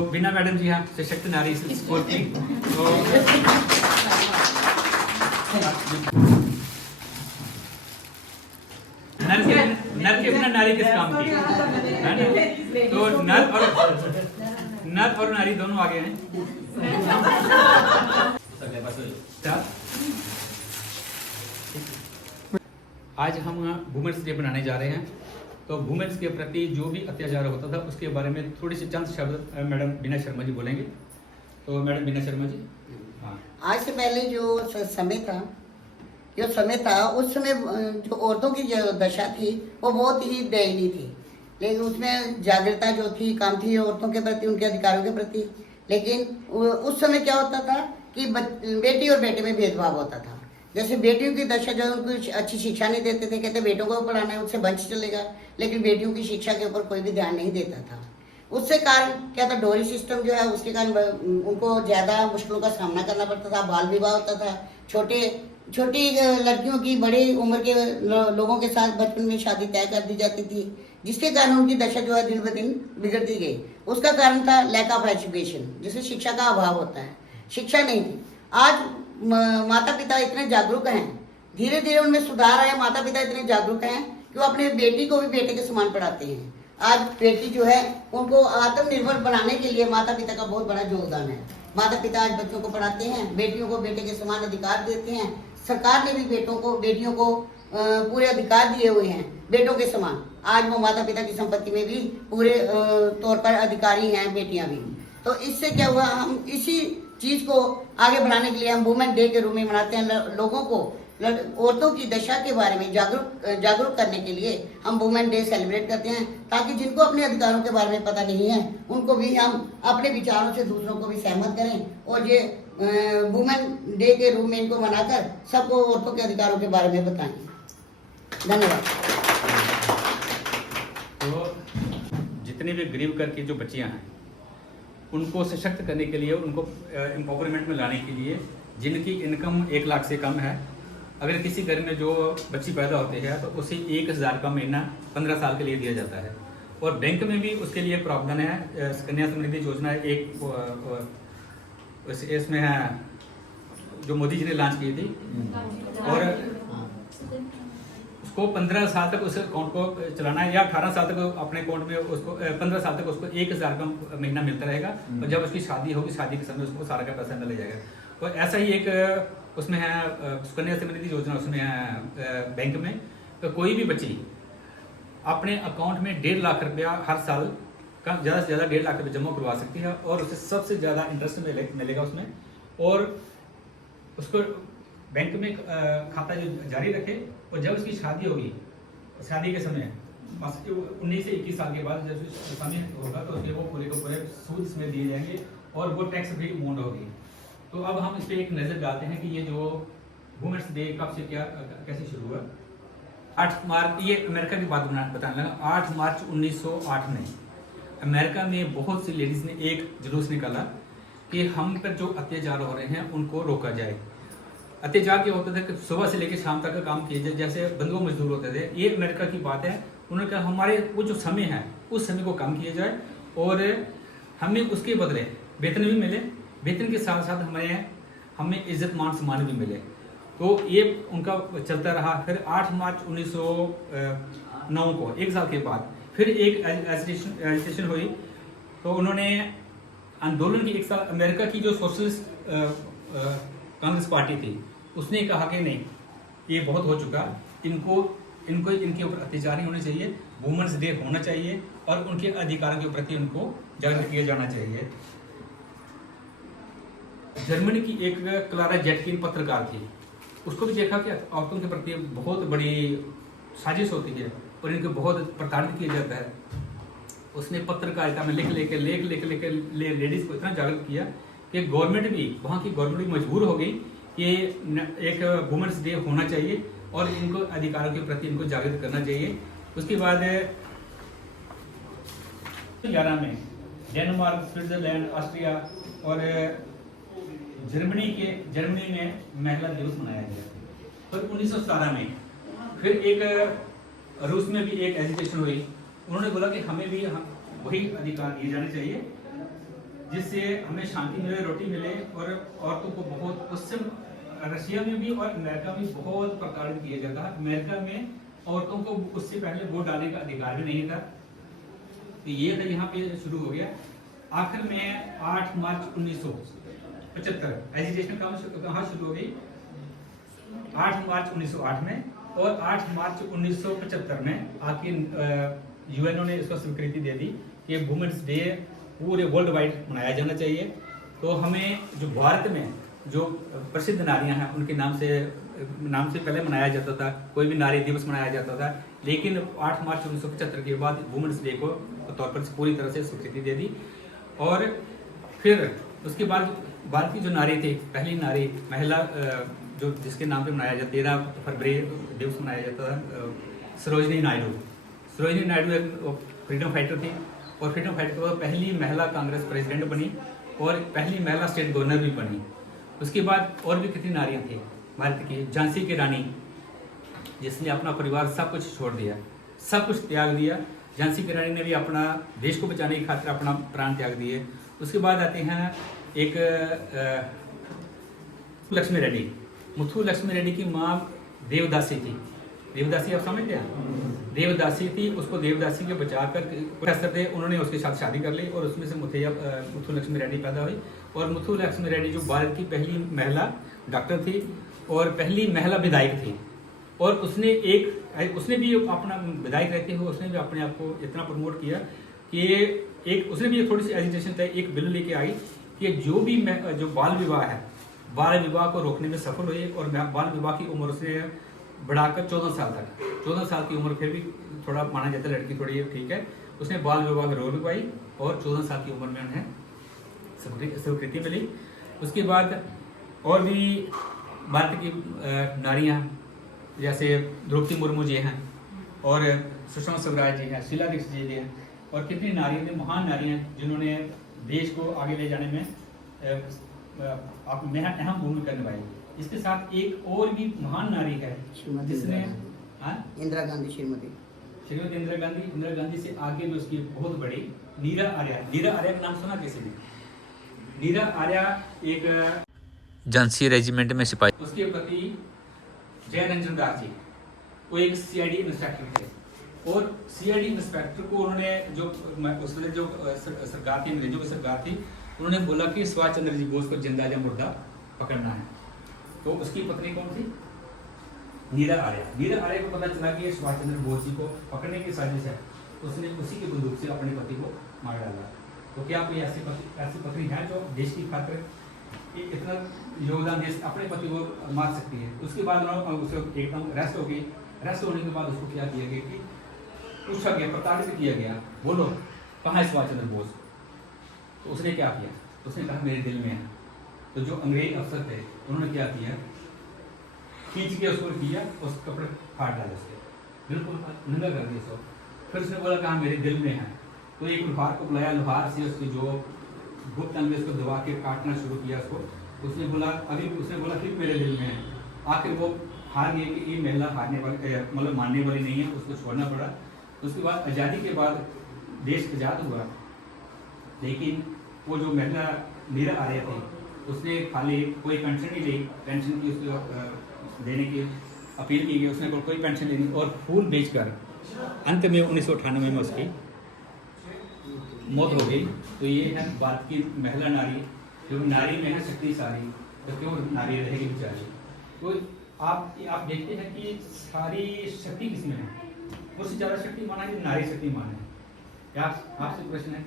तो बिना मैडम जी यहाँ सशक्त नारी स्कूल की तो नर के बिना नारी किस काम की है ना। तो नर और नारी दोनों आगे हैं। आज हम वुमेन्स डे बनाने जा रहे हैं। तो वुमेन्स के प्रति जो भी अत्याचार होता था उसके बारे में थोड़ी सी चंद शब्द मैडम बीना शर्मा जी बोलेंगे। तो मैडम बीना शर्मा जी। हाँ, आज से पहले जो समय था उस समय जो औरतों की जो दशा थी वो बहुत ही दयनीय थी, लेकिन उसमें जागरूकता जो थी काम थी औरतों के प्रति, उनके अधिकारों के प्रति। लेकिन उस समय क्या होता था कि बेटी और बेटे में भेदभाव होता था। जैसे बेटियों की दशा जो है उनको अच्छी शिक्षा नहीं देते थे, कहते बेटों को पढ़ाना है उससे वंश चलेगा, लेकिन बेटियों की शिक्षा के ऊपर कोई भी ध्यान नहीं देता था। उससे कारण क्या था, डोरी सिस्टम जो है उसके कारण उनको ज्यादा मुश्किलों का सामना करना पड़ता था। बाल विवाह होता था, छोटी लड़कियों की बड़ी उम्र के लोगों के साथ बचपन में शादी तय कर दी जाती थी, जिसके कारण उनकी दशा जो है दिन ब दिन बिगड़ती गई। उसका कारण था लैक ऑफ एजुकेशन, जिससे शिक्षा का अभाव होता है, शिक्षा नहीं थी। आज माता पिता इतने जागरूक हैं, धीरे धीरे उनमें सुधार आया। माता पिता इतने जागरूक हैं कि वो अपने बेटी को भी बेटे के समान पढ़ाते हैं। आज बेटी जो है उनको आत्मनिर्भर बनाने के लिए माता पिता का बहुत बड़ा योगदान है। माता पिता आज बच्चों को पढ़ाते हैं, बेटियों को बेटे के समान अधिकार देते हैं। सरकार ने भी बेटियों को पूरे अधिकार दिए हुए हैं बेटों के समान। आज वो माता पिता की संपत्ति में भी पूरे तौर पर अधिकारी हैं बेटियां भी। तो इससे क्या हुआ, हम इसी चीज को आगे बढ़ाने के लिए हम वुमेन डे के रूप में मनाते हैं। लोगों को औरतों की दशा के बारे में जागरूक करने के लिए हम वुमेन डे सेलिब्रेट करते हैं, ताकि जिनको अपने अधिकारों के बारे में पता नहीं है उनको भी हम अपने विचारों से दूसरों को भी सहमत करें और ये वुमेन डे के रूप में इनको मनाकर सबको औरतों के अधिकारों के बारे में बताएं। धन्यवाद। तो जितनी भी गरीब घर की जो बच्चियां हैं उनको सशक्त करने के लिए, उनको एम्पावरमेंट में लाने के लिए, जिनकी इनकम 1 लाख से कम है, अगर किसी घर में जो बच्ची पैदा होती है तो उसे 1000 का महीना 15 साल के लिए दिया जाता है। और बैंक में भी उसके लिए प्रावधान है। कन्या समृद्धि योजना एक इसमें है जो मोदी जी ने लॉन्च की थी, और उसको 15 साल तक उस अकाउंट को चलाना है, या 18 साल तक अपने अकाउंट में उसको 15 साल तक उसको 1000 का महीना मिलता रहेगा। और जब उसकी शादी होगी, शादी के समय उसको सारा का पैसा मिल जाएगा। तो ऐसा ही एक उसमें है कन्या समृद्धि योजना, उसमें है बैंक में। तो कोई भी बच्ची अपने अकाउंट में 1.5 लाख रुपया हर साल का ज़्यादा से ज़्यादा 1.5 लाख रुपये जमा करवा सकती है, और उसे सबसे ज़्यादा इंटरेस्ट मिलेगा उसमें। और उसको बैंक में खाता जो जारी रखे, और जब उसकी शादी होगी, शादी के समय 19 से 21 साल के बाद जब समय होगा तो उसके वो पूरे को पूरे सूद इसमें दिए जाएंगे और वो टैक्स फ्री अमाउंट होगी। तो अब हम इस पर एक नज़र डालते हैं कि ये जो वुमेन्स डे कब से कैसे शुरू हुआ। 8 मार्च, ये अमेरिका की बात बताने लगा। 8 मार्च 1908 में अमेरिका में बहुत सी लेडीज़ ने एक जुलूस निकाला कि हम पर जो अत्याचार हो रहे हैं उनको रोका जाए। अत्याचार क्या होता था कि सुबह से लेकर शाम तक का काम किया जाए, जैसे बंधुआ मजदूर होते थे। ये अमेरिका की बात है। उन्होंने कहा हमारे वो जो समय है उस समय को कम किया जाए और हमें उसके बदले वेतन भी मिले, वेतन के साथ साथ हमें इज्जत मान सम्मान भी मिले। तो ये उनका चलता रहा। फिर 8 मार्च 1909 को, 1 साल के बाद, फिर एक एजिटेशन हुई। तो उन्होंने आंदोलन की 1 साल, अमेरिका की जो सोशलिस्ट कांग्रेस पार्टी थी उसने कहा कि नहीं, ये बहुत हो चुका, इनके ऊपर अत्याचार नहीं होने चाहिए, वुमेन्स डे होना चाहिए और उनके अधिकारों के प्रति उनको जागरूक किया जाना चाहिए। जर्मनी की एक क्लारा जेटकिन पत्रकार थी, उसको भी देखा कि औरतों के प्रति बहुत बड़ी साजिश होती है और इनको बहुत प्रताड़ित किया जाता है। उसने पत्रकारिता में लेख लेके लेडीज़ को इतना जागरूक किया कि गवर्नमेंट भी, वहाँ की गवर्नमेंट भी मजबूर हो गई कि एक वुमेन्स डे होना चाहिए और इनको अधिकारों के प्रति इनको जागृत करना चाहिए। उसके बाद 11 में डेनमार्क, स्विट्जरलैंड, ऑस्ट्रिया और जर्मनी में महिला दिवस मनाया गया। फिर 1917 में फिर एक रूस में भी एक एजिटेशन हुई। उन्होंने बोला कि हमें भी वही अधिकार दिए जाने चाहिए जिससे हमें शांति मिले, रोटी मिले और औरतों को बहुत, उससे रशिया में भी और अमेरिका में बहुत प्रताड़ित किया जाता है। अमेरिका में औरतों को उससे पहले वोट डालने का अधिकार भी नहीं था। तो ये था यहाँ पे शुरू हो गया। आखिर में 8 मार्च 1975 एजिटेशन कहाँ शुरू हो गई? 8 मार्च 1908 में, और 8 मार्च 1975 में आखिर यूएनओ ने इसको स्वीकृति दे दी कि वुमेन्स डे पूरे वर्ल्ड वाइड मनाया जाना चाहिए। तो हमें जो भारत में जो प्रसिद्ध नारियां हैं उनके नाम से पहले मनाया जाता था, कोई भी नारी दिवस मनाया जाता था, लेकिन 8 मार्च 1975 के बाद वुमेन्स डे को तौर पर पूरी तरह से स्वीकृति दे दी। और फिर उसके बाद भारत की जो नारी थी, पहली नारी महिला जो जिसके नाम पे मनाया जाता, 13 फरवरी दिवस मनाया जाता था, सरोजिनी नायडू। सरोजिनी नायडू एक फ्रीडम फाइटर थी, और फ्रीडम फाइटर के बाद पहली महिला कांग्रेस प्रेसिडेंट बनी और पहली महिला स्टेट गवर्नर भी बनी। उसके बाद और भी कितनी नारियां थी भारत की? झांसी की रानी, जिसने अपना परिवार सब कुछ छोड़ दिया, सब कुछ त्याग दिया। झांसी की रानी ने भी अपना देश को बचाने की खातिर अपना प्राण त्याग दिए। उसके बाद आते हैं एक लक्ष्मी रेड्डी। मुथु लक्ष्मी रेड्डी की माँ देवदासी थी। देवदासी आप समझते हैं? देवदासी थी, उसको देवदासी के बचाकर प्रोफेसर थे, उन्होंने उसके साथ शादी कर ली और उसमें से मुथु लक्ष्मी रेड्डी पैदा हुई। और मुथु लक्ष्मी रेड्डी जो भारत की पहली महिला डॉक्टर थी और पहली महिला विधायक थी। और उसने भी अपना विधायक रहते हुए उसने भी अपने आप को इतना प्रमोट किया कि उसने भी थोड़ी सी एजिटेशन तय एक बिल लेके आई कि जो बाल विवाह है, बाल विवाह को रोकने में सफल हुई। और बाल विवाह की उम्र उसने बढ़ाकर 14 साल तक, 14 साल की उम्र फिर भी थोड़ा माना जाता है, लड़की थोड़ी ठीक है, उसने बाल विवाह में रोक पाई और 14 साल की उम्र में उन्हें स्वीकृति मिली। उसके बाद और भी भारत की नारियां जैसे द्रौपदी मुर्मू जी हैं और सुषमा स्वराज जी हैं, शीला दीक्षित जी हैं, और कितनी नारियां थी, महान नारियां जिन्होंने देश को आगे ले जाने में अहम भूमिका निभाई। इसके साथ एक और भी महान नारी है जिसने इंदिरा गांधी, श्रीमती इंदिरा गांधी से आगे भी उसकी बहुत बड़ी नीरा आर्या। नीरा आर्या का नाम सुना किसी ने? नीरा आर्या एक झांसी रेजिमेंट में सिपाही। उसके पति जय रंजन दास जी, वो एक सीआईडी इंस्पेक्टर थे। और सीआईडी इंस्पेक्टर को उन्होंने जो सरकार थी, अंग्रेजों की सरकार थी, उन्होंने बोला कि सुभाष चंद्र जी बोस को जिंदा या मुर्दा पकड़ना है। तो उसकी पत्नी कौन थी? नीरा आर्या। नीरा आर्या को पता चला कि सुभाष चंद्र बोस जी को पकड़ने की साजिश है, उसने उसी की बंदूक से अपने पति को मार डाला। तो क्या कोई ऐसी पत्नी है जो देश की खातिर इतना योगदान दे, अपने पति को मार सकती है? उसके बाद उसको एकदम अरेस्ट हो गई। अरेस्ट होने के बाद उसको क्या किया गया कि पूछा गया, प्रताड़ित किया गया, बोलो कहाँ है सुभाष चंद्र बोस? तो उसने क्या किया? उसने कहा मेरे दिल में है। तो जो अंग्रेज अफसर थे उन्होंने क्या किया, खींच के उसको किया, उस कपड़े फाड़ डाले उसके, बिल्कुल नंगा कर दिया उसको। फिर उसने बोला कहा मेरे दिल में है। तो एक लोहार को बुलाया, लोहार से उसकी जो गुप्त अंग में उसको दबा के काटना शुरू किया उसको। उसने बोला फिर मेरे दिल में है। आखिर वो हार गए कि ये महिला हारने वाली, मतलब मानने वाली नहीं है, उसको छोड़ना पड़ा। उसके बाद आज़ादी के बाद देश आज़ाद हुआ, लेकिन वो जो महिला नीरा आर्या थी उसने खाली कोई पेंशन नहीं ली, पेंशन की उसको देने की अपील की गई, उसने कोई पेंशन लेनी, और फूल बेचकर अंत में 1998 में उसकी मौत हो गई। तो ये है भारत की महिला नारी, जो नारी में है शक्तिशाली, तो क्यों नारी रहेगी बेचारी? तो आप देखते हैं कि सारी शक्ति किसमें है? उससे ज़्यादा शक्तिमान है नारी शक्तिमान है। क्या आपसे प्रश्न है?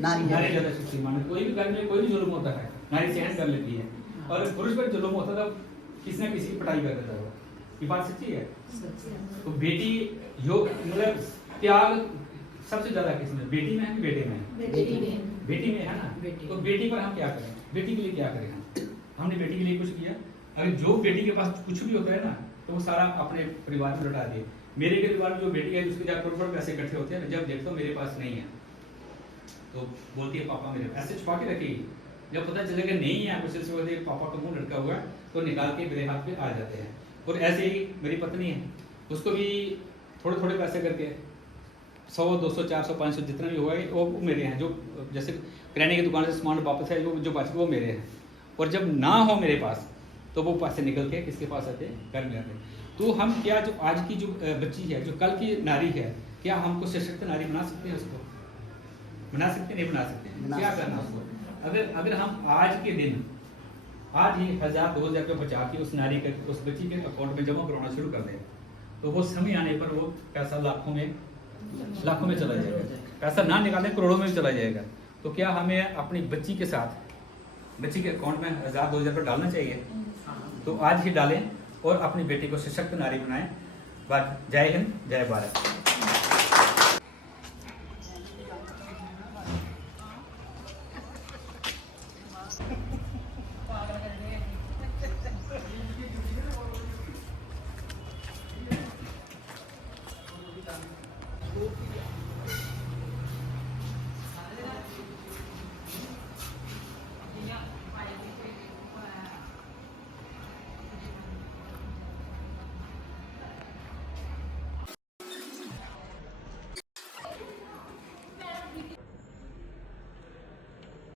नारी ज़्यादा शक्तिमान है। कोई भी घर में कोई भी जुल्म होता है, नारी सहन कर लेती है, और पुरुष पर जुल्म होता था किसी न किसी की पिटाई कर देता होगा। ये बात सच्ची है? तो बेटी योग मतलब त्याग सबसे ज्यादा किसमें? बेटी में है कि बेटे में है? बेटी में है ना। तो बेटी पर हम क्या करें? बेटी के लिए क्या करें? हमने बेटी के लिए कुछ किया? अगर जो बेटी के पास कुछ भी होता है ना, तो वो सारा अपने परिवार में लौटा दिए। मेरे परिवार में जो बेटी है उसके जब करोड़ पैसे इकट्ठे होते हैं, जब देखता हूँ मेरे पास नहीं है तो बोलती है पापा मेरे ऐसे छुपा के रखिए। जब पता चलेगा नहीं है कुछ से बोलते पापा का मुंह लटका हुआ है, तो निकाल के मेरे हाथ पे आ जाते हैं। और ऐसे ही मेरी पत्नी है, उसको भी थोड़े थोड़े पैसे करके 100, 200, 400, 500 जितना भी हुआ है वो मेरे हैं। जो जैसे किराने की दुकान से सामान वापस है जो बच वो मेरे हैं। और जब ना हो मेरे पास तो वो पैसे निकल के किसके पास आते, घर में आते। तो हम क्या जो आज की जो बच्ची है, जो कल की नारी है, क्या हमको सशक्त नारी बना सकते हैं? उसको बना सकते नहीं बना सकते? क्या करना उसको? अगर हम आज के दिन आज ही 1000, 2000 रुपये बचा के उस नारी के उस बच्ची के अकाउंट में जमा करवाना शुरू कर दें तो वो समय आने पर वो पैसा लाखों में चला जाएगा। पैसा ना निकालें करोड़ों में भी चला जाएगा। तो क्या हमें अपनी बच्ची के साथ बच्ची के अकाउंट में 1000, 2000 रुपये डालना चाहिए? तो आज ही डालें और अपनी बेटी को सशक्त नारी बनाएं। जय हिंद, जय भारत।